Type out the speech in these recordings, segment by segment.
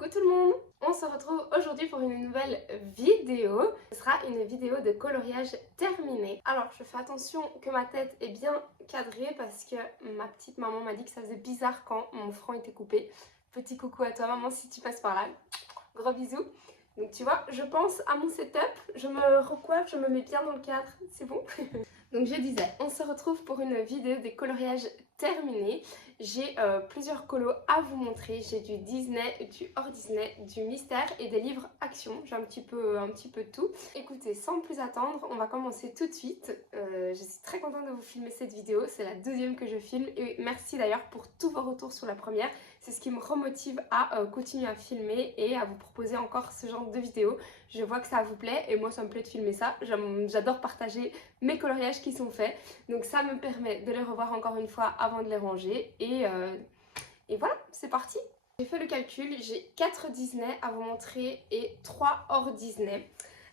Coucou tout le monde! On se retrouve aujourd'hui pour une nouvelle vidéo. Ce sera une vidéo de coloriage terminée. Alors je fais attention que ma tête est bien cadrée parce que ma petite maman m'a dit que ça faisait bizarre quand mon front était coupé. Petit coucou à toi maman si tu passes par là. Gros bisous. Donc tu vois, je pense à mon setup, je me recoiffe, je me mets bien dans le cadre, c'est bon. Donc je disais, on se retrouve pour une vidéo des coloriages terminés. J'ai plusieurs colos à vous montrer. J'ai du Disney, du hors Disney, du mystère et des livres action. J'ai un petit peu de tout. Écoutez, sans plus attendre, on va commencer tout de suite. Je suis très contente de vous filmer cette vidéo. C'est la deuxième que je filme et merci d'ailleurs pour tous vos retours sur la première. C'est ce qui me remotive à continuer à filmer et à vous proposer encore ce genre de vidéos. Je vois que ça vous plaît et moi ça me plaît de filmer ça. J'adore partager mes coloriages qui sont faits. Donc ça me permet de les revoir encore une fois avant de les ranger. Et voilà, c'est parti. J'ai fait le calcul, j'ai 4 Disney à vous montrer et 3 hors Disney.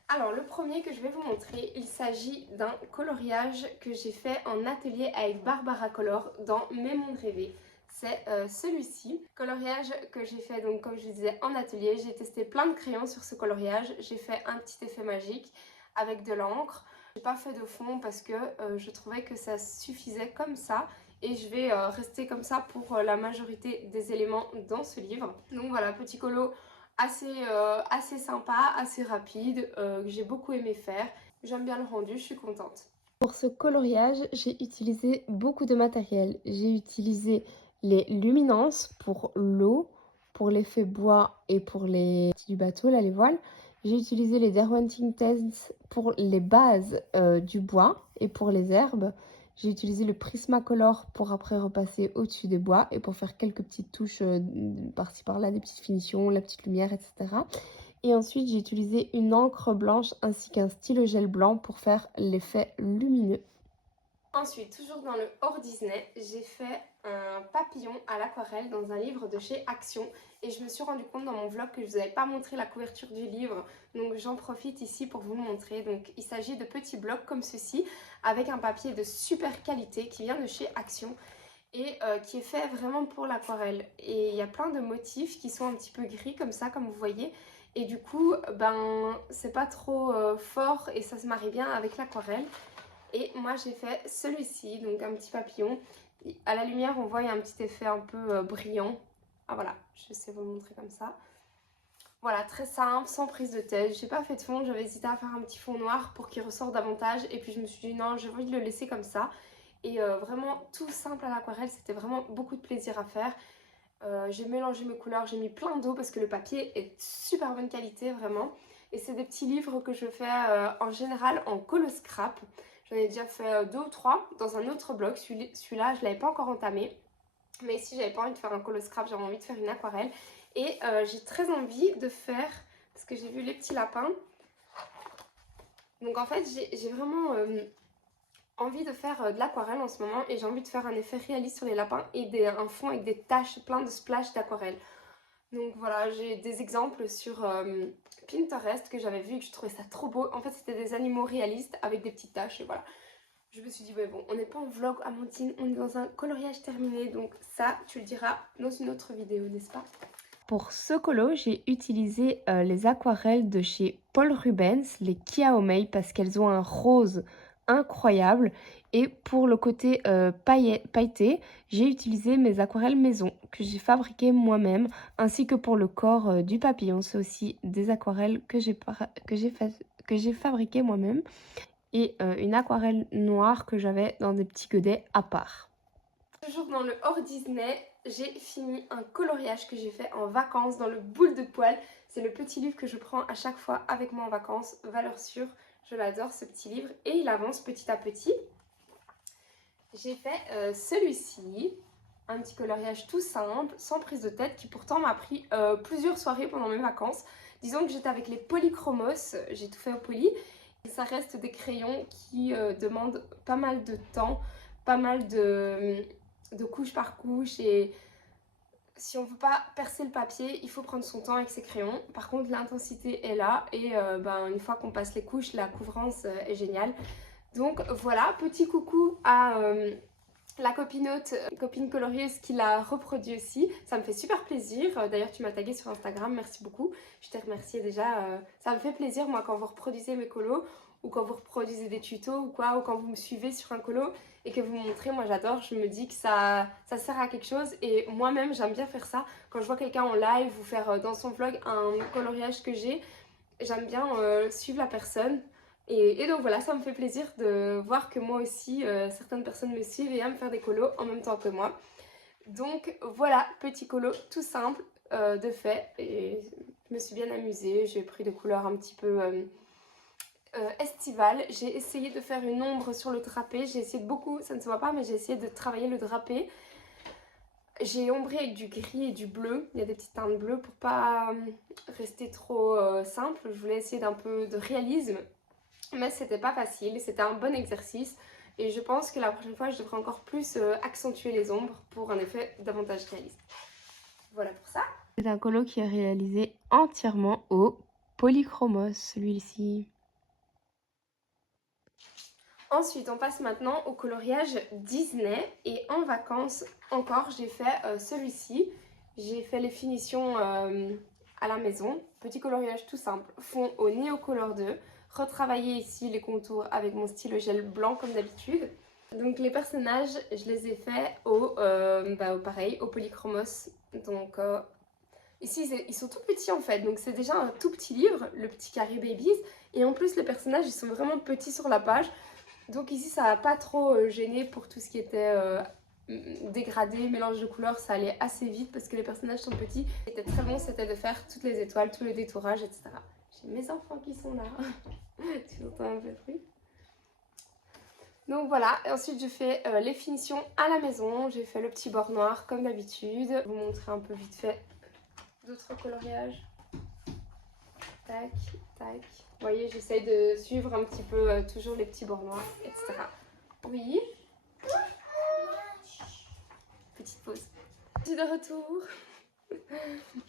Alors le premier que je vais vous montrer, il s'agit d'un coloriage que j'ai fait en atelier avec Barbara Color dans Mes mondes rêvés. C'est celui-ci, coloriage que j'ai fait donc comme je vous disais en atelier. J'ai testé plein de crayons sur ce coloriage, j'ai fait un petit effet magique avec de l'encre. J'ai pas fait de fond parce que je trouvais que ça suffisait comme ça et je vais rester comme ça pour la majorité des éléments dans ce livre. Donc voilà, petit colo assez sympa, assez rapide, que j'ai beaucoup aimé faire. J'aime bien le rendu, je suis contente. Pour ce coloriage, j'ai utilisé beaucoup de matériel. J'ai utilisé les luminances pour l'eau, pour l'effet bois et pour les du bateau, là les voiles. J'ai utilisé les Derwent Tents pour les bases du bois et pour les herbes. J'ai utilisé le Prismacolor pour après repasser au-dessus des bois et pour faire quelques petites touches par-ci par-là, des petites finitions, la petite lumière, etc. Et ensuite, j'ai utilisé une encre blanche ainsi qu'un stylo gel blanc pour faire l'effet lumineux. Ensuite, toujours dans le hors Disney, j'ai fait un papillon à l'aquarelle dans un livre de chez Action. Et je me suis rendu compte dans mon vlog que je ne vous avais pas montré la couverture du livre. Donc j'en profite ici pour vous le montrer. Donc il s'agit de petits blocs comme ceci, avec un papier de super qualité qui vient de chez Action. Et qui est fait vraiment pour l'aquarelle. Et il y a plein de motifs qui sont un petit peu gris comme ça, comme vous voyez. Et du coup, ben c'est pas trop fort et ça se marie bien avec l'aquarelle. Et moi j'ai fait celui-ci, donc un petit papillon. À la lumière on voit il y a un petit effet un peu brillant. Ah voilà, je sais vous le montrer comme ça. Voilà, très simple, sans prise de tête. J'ai pas fait de fond, j'avais hésité à faire un petit fond noir pour qu'il ressorte davantage. Et puis je me suis dit non, j'ai envie de le laisser comme ça. Et vraiment tout simple à l'aquarelle, c'était vraiment beaucoup de plaisir à faire. J'ai mélangé mes couleurs, j'ai mis plein d'eau parce que le papier est de super bonne qualité vraiment. Et c'est des petits livres que je fais en général en colo scrap. J'en ai déjà fait 2 ou 3 dans un autre blog. Celui-là, je ne l'avais pas encore entamé. Mais si j'avais pas envie de faire un colo scrap, j'avais envie de faire une aquarelle. Et j'ai très envie de faire, parce que j'ai vu les petits lapins. Donc en fait, j'ai vraiment envie de faire de l'aquarelle en ce moment. Et j'ai envie de faire un effet réaliste sur les lapins et un fond avec des taches, plein de splashes d'aquarelle. Donc voilà, j'ai des exemples sur Pinterest que j'avais vu et que je trouvais ça trop beau. En fait, c'était des animaux réalistes avec des petites taches et voilà. Je me suis dit, ouais, bon, on n'est pas en vlog, Amandine, on est dans un coloriage terminé. Donc ça, tu le diras dans une autre vidéo, n'est-ce pas? Pour ce colo, j'ai utilisé les aquarelles de chez Paul Rubens, les Kiaomei, parce qu'elles ont un rose incroyable. Et pour le côté pailleté, j'ai utilisé mes aquarelles maison que j'ai fabriquées moi-même, ainsi que pour le corps du papillon. C'est aussi des aquarelles que j'ai fabriquées moi-même et une aquarelle noire que j'avais dans des petits godets à part. Toujours dans le hors Disney, j'ai fini un coloriage que j'ai fait en vacances dans le boule de poil. C'est le petit livre que je prends à chaque fois avec moi en vacances, valeur sûre. Je l'adore ce petit livre et il avance petit à petit. J'ai fait celui-ci, un petit coloriage tout simple, sans prise de tête, qui pourtant m'a pris plusieurs soirées pendant mes vacances. Disons que j'étais avec les polychromos, j'ai tout fait au poly. Et ça reste des crayons qui demandent pas mal de temps, pas mal de couche par couche, et si on ne veut pas percer le papier, il faut prendre son temps avec ses crayons. Par contre, l'intensité est là et une fois qu'on passe les couches, la couvrance est géniale. Donc voilà, petit coucou à la copine colorieuse qui l'a reproduit aussi. Ça me fait super plaisir. D'ailleurs, tu m'as tagué sur Instagram, merci beaucoup. Je t'ai remercié déjà. Ça me fait plaisir, moi, quand vous reproduisez mes colos ou quand vous reproduisez des tutos ou quoi, ou quand vous me suivez sur un colo et que vous me montrez. Moi, j'adore. Je me dis que ça sert à quelque chose et moi-même, j'aime bien faire ça. Quand je vois quelqu'un en live ou faire dans son vlog un coloriage que j'ai, j'aime bien suivre la personne. Et donc voilà, ça me fait plaisir de voir que moi aussi, certaines personnes me suivent et aiment faire des colos en même temps que moi. Donc voilà, petit colo tout simple de fait. Et je me suis bien amusée, j'ai pris des couleurs un petit peu estivales. J'ai essayé de faire une ombre sur le drapé, j'ai essayé de beaucoup, ça ne se voit pas, mais j'ai essayé de travailler le drapé. J'ai ombré avec du gris et du bleu, il y a des petites teintes bleues pour pas rester trop simple. Je voulais essayer d'un peu de réalisme. Mais c'était pas facile, c'était un bon exercice et je pense que la prochaine fois je devrais encore plus accentuer les ombres pour un effet davantage réaliste. Voilà pour ça. C'est un colo qui est réalisé entièrement au polychromos, celui-ci. Ensuite, on passe maintenant au coloriage Disney et en vacances encore, j'ai fait celui-ci. J'ai fait les finitions à la maison, petit coloriage tout simple, fond au Neocolor 2. Retravailler ici les contours avec mon stylo gel blanc comme d'habitude. Donc les personnages, je les ai faits pareil, au polychromos. Donc ici ils sont tout petits en fait, donc c'est déjà un tout petit livre, le petit carré Babies. Et en plus les personnages ils sont vraiment petits sur la page. Donc ici ça n'a pas trop gêné pour tout ce qui était dégradé, mélange de couleurs, ça allait assez vite parce que les personnages sont petits. Ce qui était très bon c'était de faire toutes les étoiles, tout le détourage, etc. J'ai mes enfants qui sont là. Tu entends un peu de bruit. Donc voilà, et ensuite je fais les finitions à la maison. J'ai fait le petit bord noir comme d'habitude. Je vais vous montrer un peu vite fait d'autres coloriages. Tac, tac. Vous voyez, j'essaye de suivre un petit peu toujours les petits bords noirs, etc. Oui. Petite pause. Je suis de retour.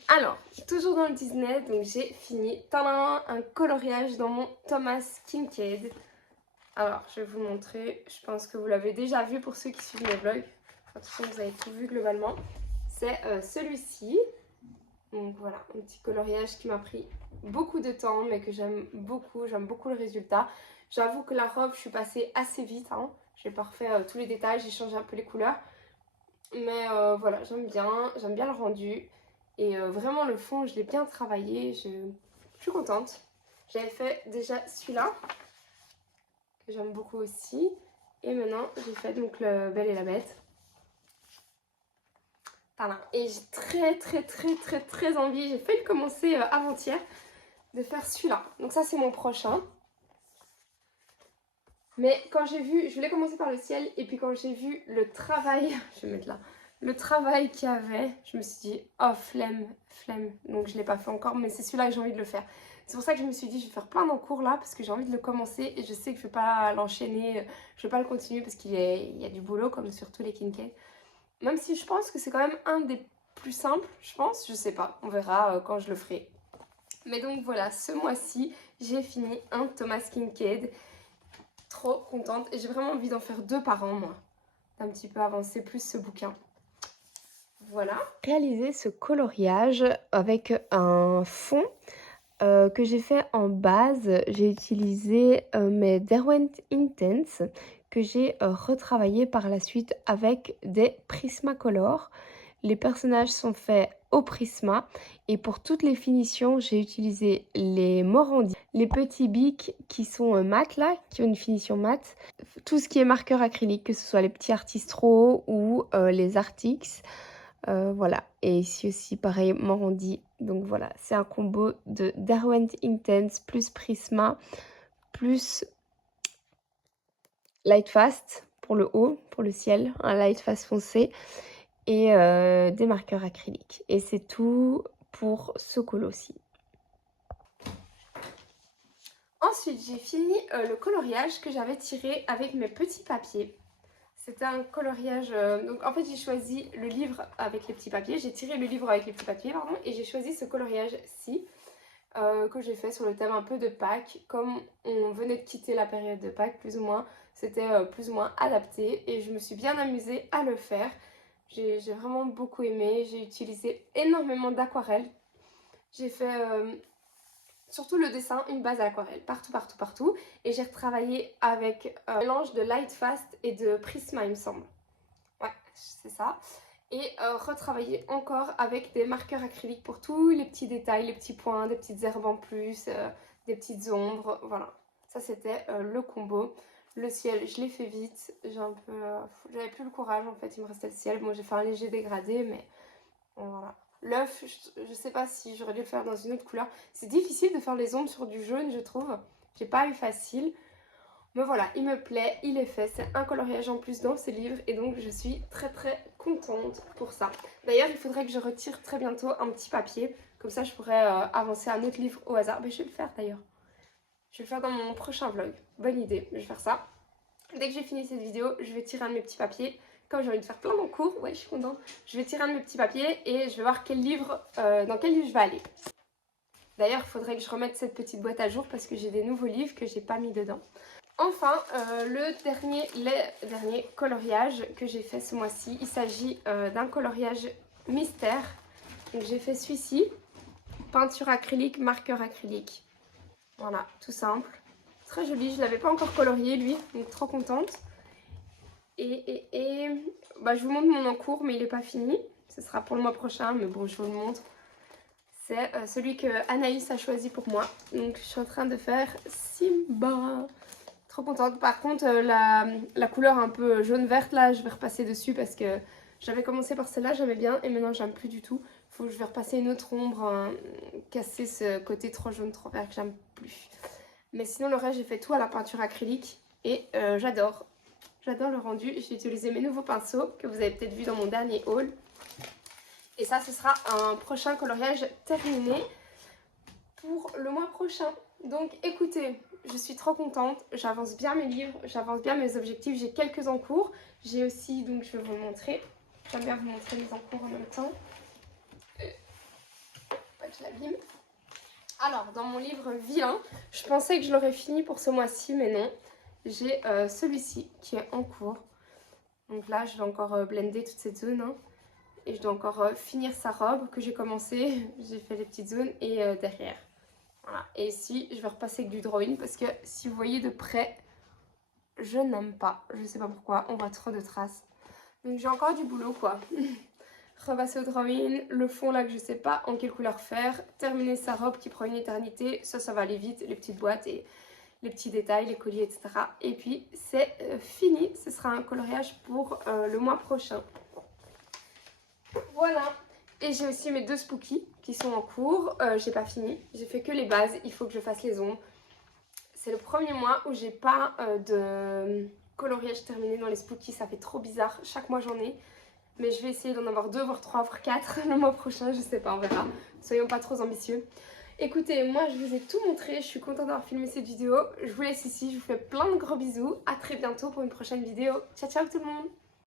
Alors, toujours dans le Disney, donc j'ai fini un coloriage dans mon Thomas Kincaid. Alors, je vais vous montrer, je pense que vous l'avez déjà vu pour ceux qui suivent mes vlogs. De toute façon, vous avez tout vu globalement. C'est celui-ci. Donc voilà, un petit coloriage qui m'a pris beaucoup de temps, mais que j'aime beaucoup le résultat. J'avoue que la robe, je suis passée assez vite, hein. J'ai pas refait tous les détails, j'ai changé un peu les couleurs. Mais voilà, j'aime bien le rendu. Et vraiment le fond, je l'ai bien travaillé, je suis contente. J'avais fait déjà celui-là, que j'aime beaucoup aussi. Et maintenant, j'ai fait donc le Belle et la Bête. Voilà. Et j'ai très envie, j'ai failli commencer avant-hier, de faire celui-là. Donc ça, c'est mon prochain. Mais quand j'ai vu, je voulais commencer par le ciel, et puis quand j'ai vu le travail, je vais mettre là, le travail qu'il y avait, je me suis dit, oh flemme. Donc je ne l'ai pas fait encore, mais c'est celui-là que j'ai envie de le faire. C'est pour ça que je me suis dit, je vais faire plein d'encours là, parce que j'ai envie de le commencer, et je sais que je ne vais pas l'enchaîner, je ne vais pas le continuer, parce qu'il y a du boulot, comme sur tous les Kincaid. Même si je pense que c'est quand même un des plus simples, je pense, je sais pas, on verra quand je le ferai. Mais donc voilà, ce mois-ci, j'ai fini un Thomas Kincaid. Trop contente et j'ai vraiment envie d'en faire 2 par an, moi. Un petit peu avancer plus ce bouquin. Voilà. Réaliser ce coloriage avec un fond que j'ai fait en base. J'ai utilisé mes Derwent Intense que j'ai retravaillé par la suite avec des Prismacolor. Les personnages sont faits au Prisma et pour toutes les finitions, j'ai utilisé les Morandi, les petits bics qui sont mat là, qui ont une finition mat. Tout ce qui est marqueur acrylique, que ce soit les petits Artistro ou les Artix. Voilà, et ici aussi pareil, Morandi. Donc voilà, c'est un combo de Derwent Intense plus Prisma plus Light Fast pour le haut, pour le ciel, un Light Fast foncé et des marqueurs acryliques. Et c'est tout pour ce colo-ci. Ensuite, j'ai fini le coloriage que j'avais tiré avec mes petits papiers. C'était un coloriage, donc en fait j'ai choisi le livre avec les petits papiers, j'ai tiré le livre avec les petits papiers pardon, et j'ai choisi ce coloriage-ci que j'ai fait sur le thème un peu de Pâques. Comme on venait de quitter la période de Pâques plus ou moins, c'était plus ou moins adapté et je me suis bien amusée à le faire. J'ai vraiment beaucoup aimé, j'ai utilisé énormément d'aquarelle. J'ai fait surtout le dessin, une base à l'aquarelle, partout, partout, partout. Et j'ai retravaillé avec un mélange de Light Fast et de Prisma, il me semble. Ouais, c'est ça. Et retravailler encore avec des marqueurs acryliques pour tous les petits détails, les petits points, des petites herbes en plus, des petites ombres, voilà. Ça c'était le combo. Le ciel, je l'ai fait vite, j'avais plus le courage en fait, il me restait le ciel. Bon, j'ai fait un léger dégradé, mais bon, voilà. L'œuf, je sais pas si j'aurais dû le faire dans une autre couleur. C'est difficile de faire les ombres sur du jaune, je trouve. J'ai pas eu facile. Mais voilà, il me plaît, il est fait. C'est un coloriage en plus dans ce livre et donc je suis très très contente pour ça. D'ailleurs, il faudrait que je retire très bientôt un petit papier. Comme ça, je pourrais avancer un autre livre au hasard. Mais je vais le faire d'ailleurs. Je vais le faire dans mon prochain vlog. Bonne idée, je vais faire ça. Dès que j'ai fini cette vidéo, je vais tirer un de mes petits papiers. Comme j'ai envie de faire plein d'encours, ouais, je suis contente. Je vais tirer un de mes petits papiers et je vais voir dans quel livre je vais aller. D'ailleurs, il faudrait que je remette cette petite boîte à jour parce que j'ai des nouveaux livres que j'ai pas mis dedans. Enfin, les derniers coloriages que j'ai fait ce mois-ci, il s'agit d'un coloriage mystère. Donc j'ai fait celui-ci, peinture acrylique, marqueur acrylique. Voilà, tout simple. Très joli, je ne l'avais pas encore colorié lui, donc trop contente. Bah, je vous montre mon encours, mais il n'est pas fini. Ce sera pour le mois prochain, mais bon, je vous le montre. C'est celui que Anaïs a choisi pour moi. Donc je suis en train de faire Simba. Trop contente. Par contre, la couleur un peu jaune-verte, là, je vais repasser dessus parce que j'avais commencé par celle-là, j'aimais bien et maintenant j'aime plus du tout. Faut que je vais repasser une autre ombre, casser ce côté trop jaune, trop vert que j'aime plus. Mais sinon, le reste, j'ai fait tout à la peinture acrylique et j'adore. J'adore le rendu. J'ai utilisé mes nouveaux pinceaux que vous avez peut-être vu dans mon dernier haul. Et ça, ce sera un prochain coloriage terminé pour le mois prochain. Donc écoutez, je suis trop contente, j'avance bien mes livres, j'avance bien mes objectifs, j'ai quelques encours. J'ai aussi, donc je vais vous le montrer, j'aime bien vous montrer mes encours en même temps. Pas que je l'abîme. Alors, dans mon livre Vilain, je pensais que je l'aurais fini pour ce mois-ci, mais non. J'ai celui-ci qui est en cours. Donc là, je vais encore blender toute cette zone. Hein. Et je dois encore finir sa robe que j'ai commencé. J'ai fait les petites zones et derrière. Voilà. Et ici, je vais repasser avec du drawing parce que si vous voyez de près, je n'aime pas. Je sais pas pourquoi, on voit trop de traces. Donc j'ai encore du boulot quoi. Repasser au drawing, le fond là que je sais pas en quelle couleur faire. Terminer sa robe qui prend une éternité. Ça va aller vite, les petites boîtes et les petits détails, les colliers, etc. Et puis c'est fini. Ce sera un coloriage pour le mois prochain. Voilà. Et j'ai aussi mes 2 spookies qui sont en cours. J'ai pas fini. J'ai fait que les bases. Il faut que je fasse les ombres. C'est le premier mois où j'ai pas de coloriage terminé dans les spookies. Ça fait trop bizarre. Chaque mois j'en ai. Mais je vais essayer d'en avoir 2, voire 3, voire 4 le mois prochain. Je sais pas, on verra. Soyons pas trop ambitieux. Écoutez, moi je vous ai tout montré. Je suis contente d'avoir filmé cette vidéo. Je vous laisse ici. Je vous fais plein de gros bisous. À très bientôt pour une prochaine vidéo. Ciao, ciao tout le monde!